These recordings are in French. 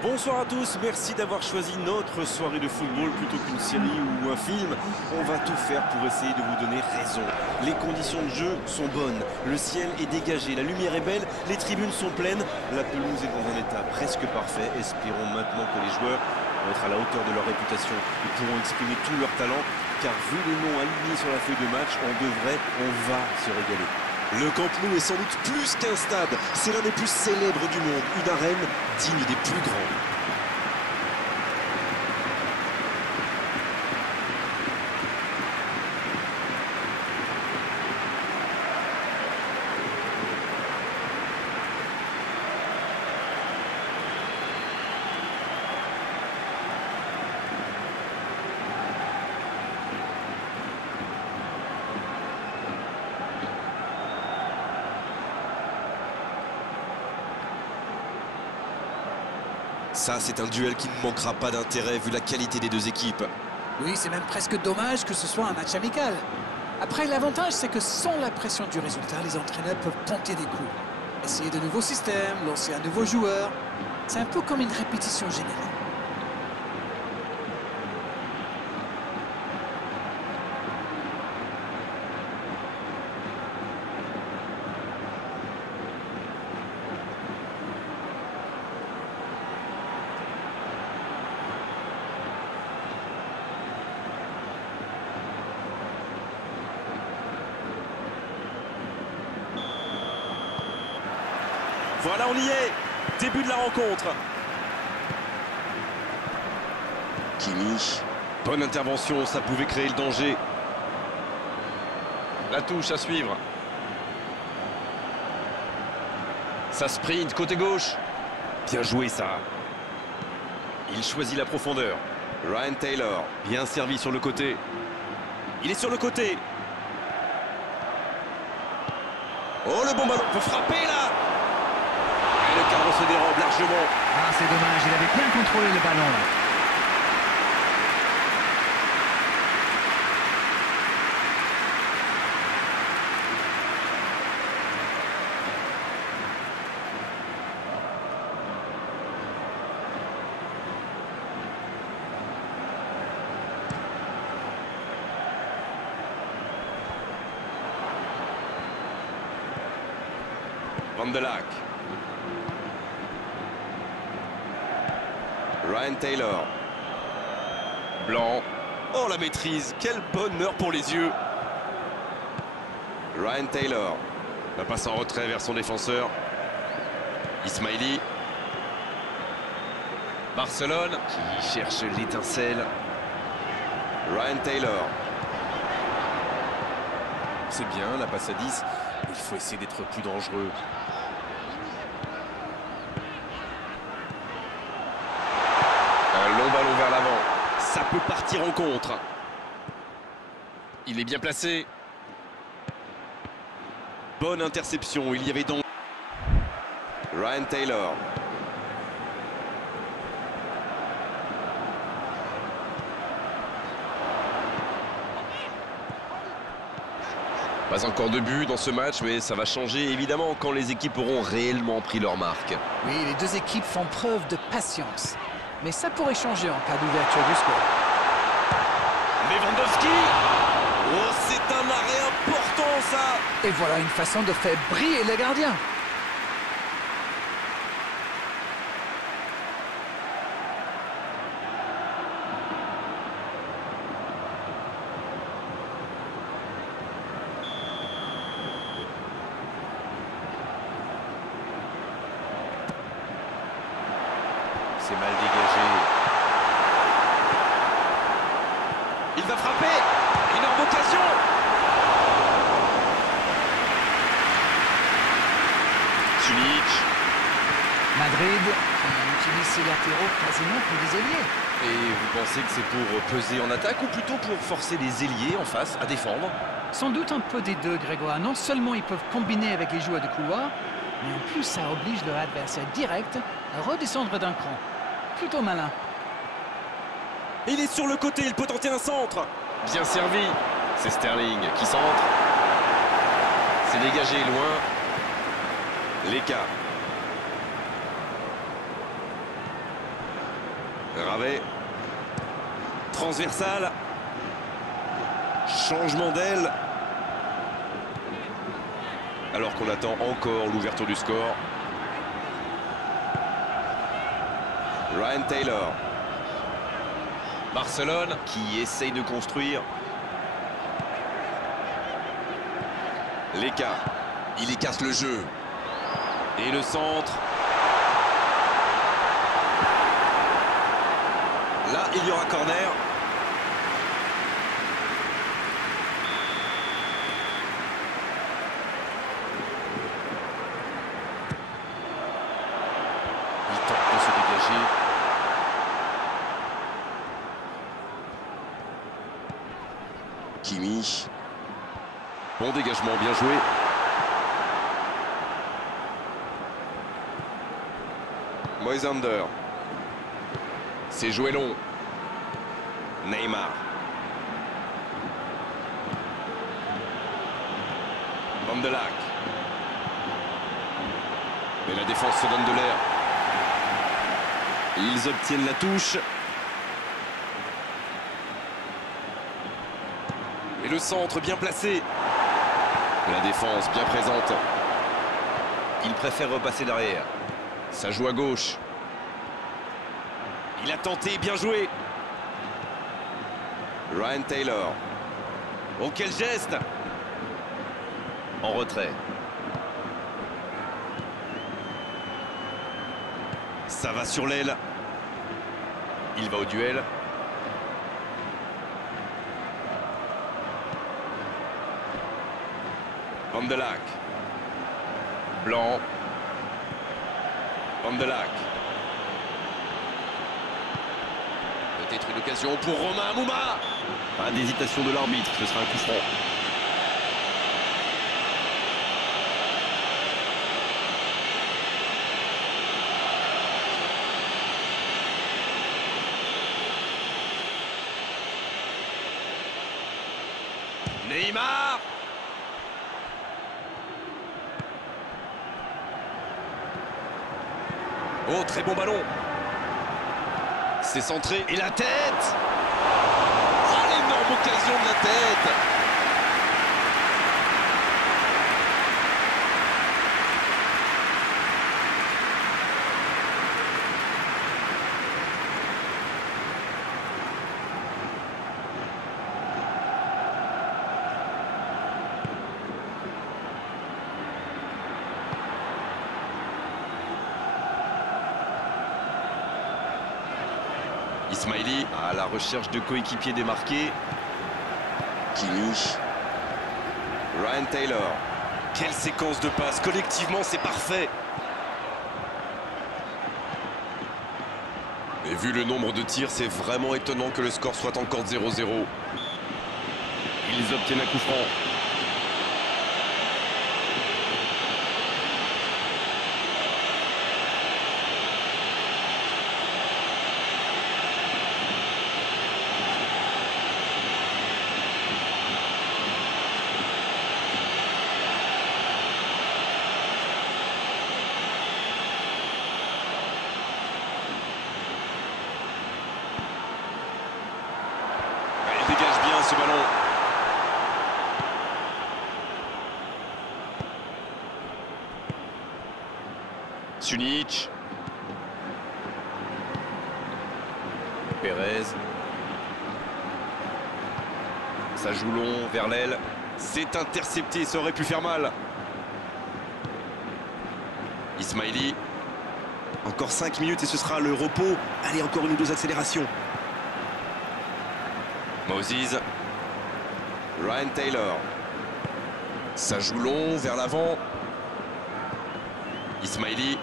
Bonsoir à tous, merci d'avoir choisi notre soirée de football plutôt qu'une série ou un film. On va tout faire pour essayer de vous donner raison. Les conditions de jeu sont bonnes, le ciel est dégagé, la lumière est belle, les tribunes sont pleines, la pelouse est dans un état presque parfait. Espérons maintenant que les joueurs vont être à la hauteur de leur réputation. Ils pourront exprimer tout leur talent, car vu les noms alignés sur la feuille de match, on va se régaler. Le Camp Nou est sans doute plus qu'un stade, c'est l'un des plus célèbres du monde, une arène digne des plus grands. Ça, c'est un duel qui ne manquera pas d'intérêt vu la qualité des deux équipes. Oui, c'est même presque dommage que ce soit un match amical. Après, l'avantage, c'est que sans la pression du résultat, les entraîneurs peuvent tenter des coups. Essayer de nouveaux systèmes, lancer un nouveau joueur. C'est un peu comme une répétition générale. Voilà, on y est. Début de la rencontre. Kimi. Bonne intervention, ça pouvait créer le danger. La touche à suivre. Ça sprint, côté gauche. Bien joué, ça. Il choisit la profondeur. Ryan Taylor, bien servi sur le côté. Il est sur le côté. Oh, le bon ballon pour frapper, là. Le cadre se dérobe largement. Ah, c'est dommage, il avait bien contrôlé le ballon là. Van de Laak. Ryan Taylor. Blanc. Oh, la maîtrise. Quel bonheur pour les yeux. Ryan Taylor. La passe en retrait vers son défenseur. Ismaili. Barcelone qui cherche l'étincelle. Ryan Taylor. C'est bien, la passe à 10. Il faut essayer d'être plus dangereux. Un long ballon vers l'avant. Ça peut partir en contre. Il est bien placé. Bonne interception. Il y avait donc Ryan Taylor. Pas encore de but dans ce match, mais ça va changer évidemment quand les équipes auront réellement pris leur marque. Oui, les deux équipes font preuve de patience. Mais ça pourrait changer en cas d'ouverture du score. Lewandowski. Oh, c'est un arrêt important, ça. Et voilà une façon de faire briller les gardiens. C'est mal dégagé. Il va frapper. Énorme occasion. Sulic. Madrid utilise ses latéraux quasiment pour des ailiers. Et vous pensez que c'est pour peser en attaque ou plutôt pour forcer les ailiers en face à défendre? Sans doute un peu des deux, Grégoire. Non seulement ils peuvent combiner avec les joueurs de couloir, mais en plus ça oblige leur adversaire direct à redescendre d'un cran. Plutôt malin. Il est sur le côté, il peut tenter un centre. Bien servi. C'est Sterling qui centre. C'est dégagé loin. L'écart. Ravet. Transversal. Changement d'aile. Alors qu'on attend encore l'ouverture du score. Ryan Taylor. Barcelone qui essaye de construire. L'écart. Il écarte le jeu. Et le centre. Là, il y aura corner. Il tente de se dégager. Kimi. Bon dégagement, bien joué. Moisander. C'est joué long. Neymar. Van de Laak. Mais la défense se donne de l'air. Ils obtiennent la touche. Et le centre bien placé. La défense bien présente. Il préfère repasser derrière. Ça joue à gauche. Il a tenté, bien joué. Ryan Taylor. Oh, quel geste! En retrait. Ça va sur l'aile. Il va au duel. Van de Laak. Blanc. Van de Laak. Peut-être une occasion pour Romain Amouma. Pas d'hésitation de l'arbitre, ce sera un coup franc. Neymar. Oh, très bon ballon. C'est centré. Et la tête. Oh, l'énorme occasion de la tête. Ismaili à la recherche de coéquipiers démarqués. Kimi. Ryan Taylor. Quelle séquence de passes. Collectivement, c'est parfait. Et vu le nombre de tirs, c'est vraiment étonnant que le score soit encore 0-0. Ils obtiennent un coup franc. Ce ballon. Sunic. Perez. Ça joue long vers l'aile. C'est intercepté, ça aurait pu faire mal. Ismaili. Encore 5 minutes et ce sera le repos. Allez, encore une ou deux accélérations. Moses. Ryan Taylor. Ça joue long vers l'avant. Ismaili.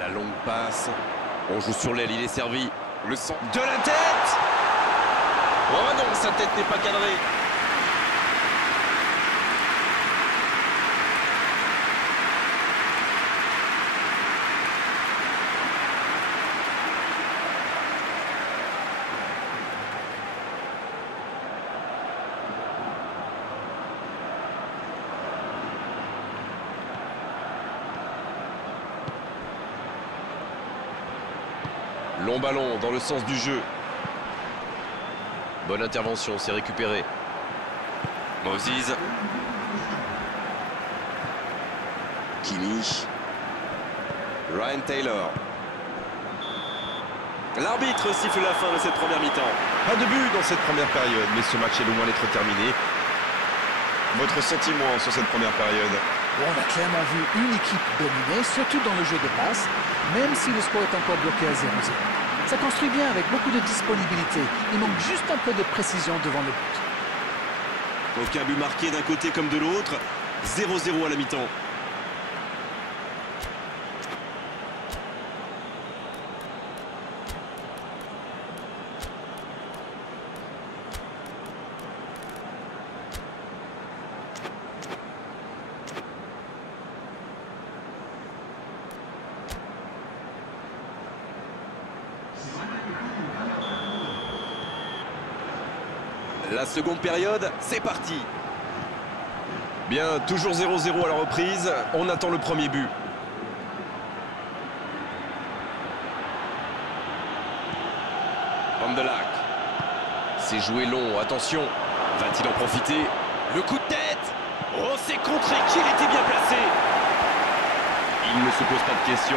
La longue passe. On joue sur l'aile, il est servi. Le centre de la tête. Oh non, sa tête n'est pas cadrée. Long ballon dans le sens du jeu. Bonne intervention, c'est récupéré. Moses. Kimmich. Ryan Taylor. L'arbitre siffle la fin de cette première mi-temps. Pas de but dans cette première période, mais ce match est loin d'être terminé. Votre sentiment sur cette première période? Bon, on a clairement vu une équipe dominée, surtout dans le jeu de passe, même si le score est encore bloqué à 0-0. Ça construit bien avec beaucoup de disponibilité. Il manque juste un peu de précision devant le but. Aucun but marqué d'un côté comme de l'autre. 0-0 à la mi-temps. La seconde période, c'est parti. Bien, toujours 0-0 à la reprise. On attend le premier but. Van de Laak. C'est joué long, attention. Va-t-il en profiter? Le coup de tête. Oh, c'est contré, qu'il était bien placé. Il ne se pose pas de questions.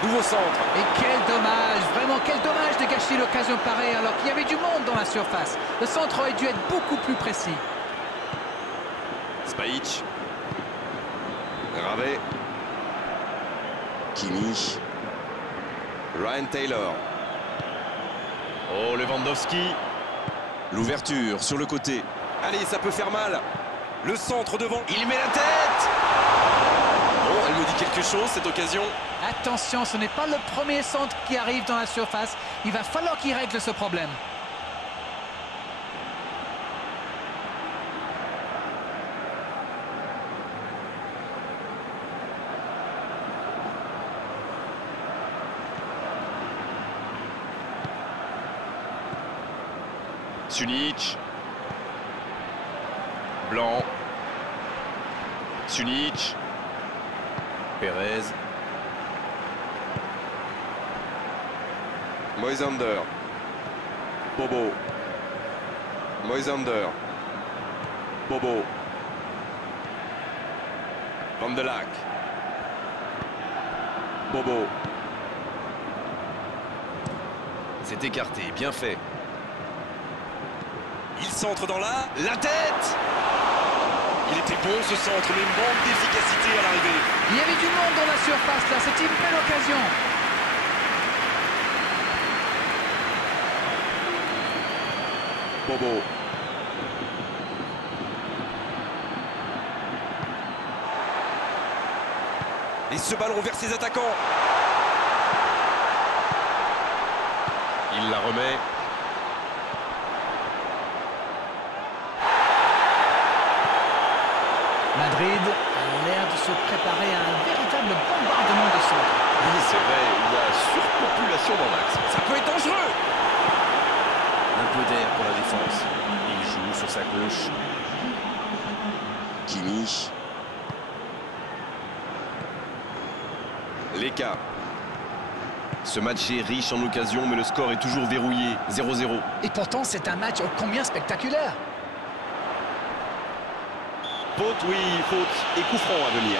Nouveau centre. Et quel dommage, vraiment quel dommage de gâcher l'occasion pareille alors qu'il y avait du monde dans la surface. Le centre aurait dû être beaucoup plus précis. Spajic. Gravé. Kimmich. Ryan Taylor. Oh, Lewandowski. L'ouverture sur le côté. Allez, ça peut faire mal. Le centre devant. Il met la tête. Bon, elle me dit quelque chose, cette occasion. Attention, ce n'est pas le premier centre qui arrive dans la surface. Il va falloir qu'il règle ce problème. Sunic. Blanc. Sunic. Perez. Moisander. Bobo. Moisander. Bobo. Van de Laak. Bobo. C'est écarté, bien fait. Il centre dans la tête. Il était bon ce centre, mais manque d'efficacité à l'arrivée. Il y avait du monde dans la surface là, c'était une belle occasion. Bobo. Et ce ballon vers ses attaquants. Il la remet. Madrid a l'air de se préparer à un véritable bombardement de centre. Oui, c'est vrai, il y a surpopulation dans l'axe. Ça peut être dangereux. Un peu d'air pour la défense. Il joue sur sa gauche. Kimmich. Leka. Ce match est riche en occasions, mais le score est toujours verrouillé. 0-0. Et pourtant, c'est un match ô combien spectaculaire. Faute, oui, faute. Et coup franc à venir.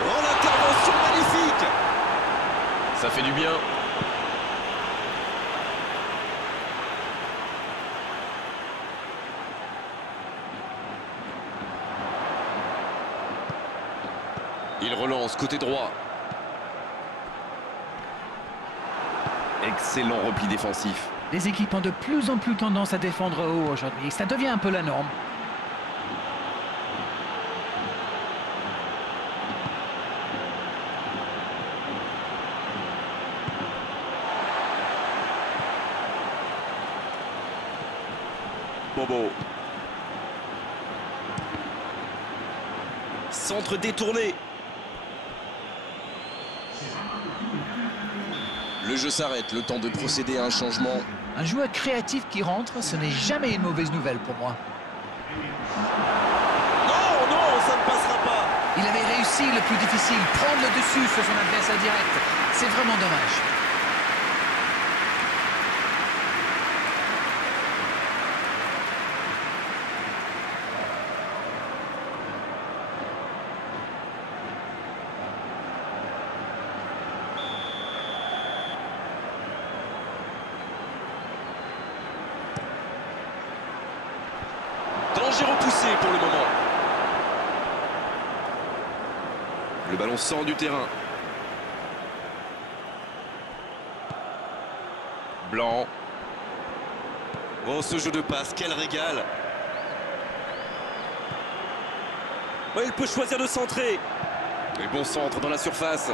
Oh, l'intervention magnifique! Ça fait du bien. Il relance côté droit. Excellent repli défensif. Les équipes ont de plus en plus tendance à défendre haut aujourd'hui. Ça devient un peu la norme. Bobo. centre détourné. Le jeu s'arrête, le temps de procéder à un changement. Un joueur créatif qui rentre, ce n'est jamais une mauvaise nouvelle pour moi. Non, non, ça ne passera pas. Il avait réussi le plus difficile, prendre le dessus sur son adversaire direct. C'est vraiment dommage. Danger repoussé pour le moment. Le ballon sort du terrain. Blanc. Oh, ce jeu de passe, quel régal. Oh, il peut choisir de centrer. Et bon centre dans la surface.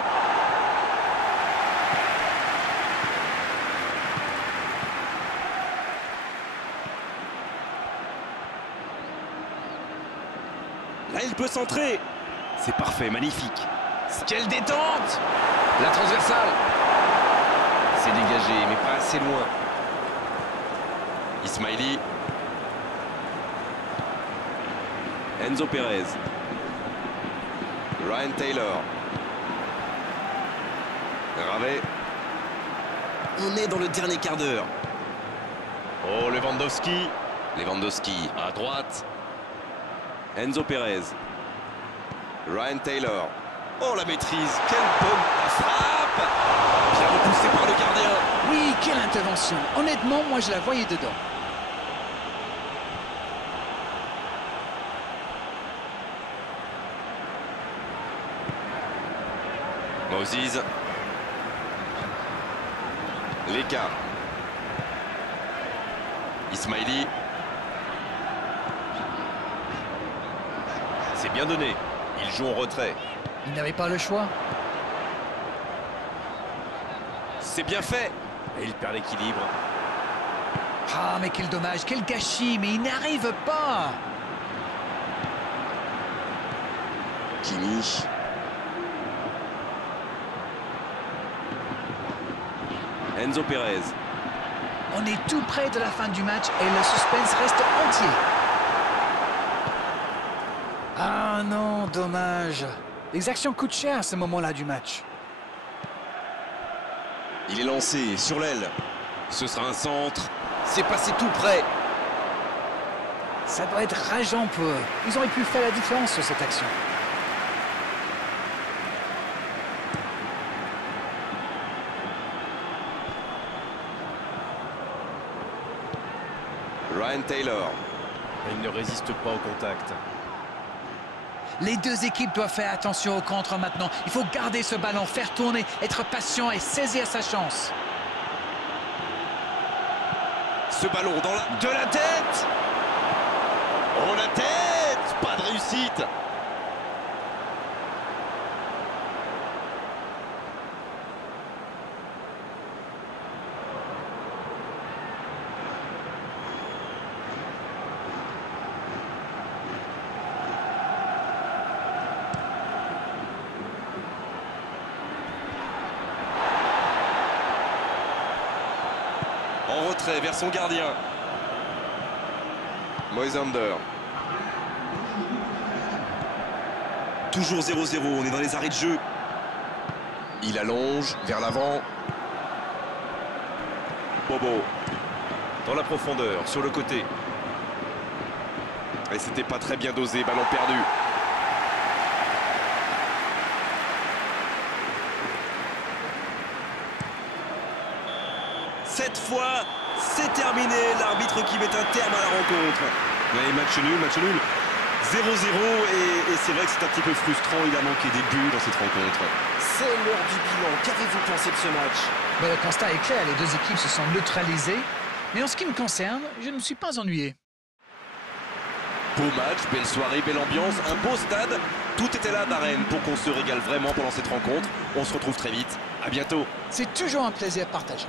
Là, il peut centrer. C'est parfait, magnifique. Quelle détente! La transversale. C'est dégagé, mais pas assez loin. Ismaili. Enzo Perez. Ryan Taylor. Ravet. On est dans le dernier quart d'heure. Oh, Lewandowski. Lewandowski à droite. Enzo Perez. Ryan Taylor. Oh, la maîtrise. Quelle bonne frappe. Bien repoussé par le gardien. Oui, quelle intervention. Honnêtement, moi, je la voyais dedans. Moses. Leka. Ismaili. C'est bien donné. Il joue en retrait. Il n'avait pas le choix. C'est bien fait. Et il perd l'équilibre. Ah, mais quel dommage, quel gâchis, mais il n'arrive pas. Kimi. Enzo Perez. On est tout près de la fin du match et le suspense reste entier. Ah non, dommage. Les actions coûtent cher à ce moment-là du match. Il est lancé sur l'aile. Ce sera un centre. C'est passé tout près. Ça doit être rageant pour eux. Ils auraient pu faire la différence sur cette action. Ryan Taylor. Il ne résiste pas au contact. Les deux équipes doivent faire attention au contre maintenant. Il faut garder ce ballon, faire tourner, être patient et saisir sa chance. Ce ballon dans la... De la tête. Oh, la tête. Pas de réussite. En retrait vers son gardien. Moisander. Toujours 0-0, on est dans les arrêts de jeu. Il allonge vers l'avant. Bobo. Dans la profondeur, sur le côté. Et c'était pas très bien dosé, ballon perdu. Cette fois, c'est terminé. L'arbitre qui met un terme à la rencontre. Ouais, match nul, match nul. 0-0 et c'est vrai que c'est un petit peu frustrant. Il a manqué des buts dans cette rencontre. C'est l'heure du bilan. Qu'avez-vous pensé de ce match? Mais le constat est clair, les deux équipes se sont neutralisées. Mais en ce qui me concerne, je ne me suis pas ennuyé. Beau match, belle soirée, belle ambiance, un beau stade. Tout était là d'Arène pour qu'on se régale vraiment pendant cette rencontre. On se retrouve très vite. À bientôt. C'est toujours un plaisir partagé.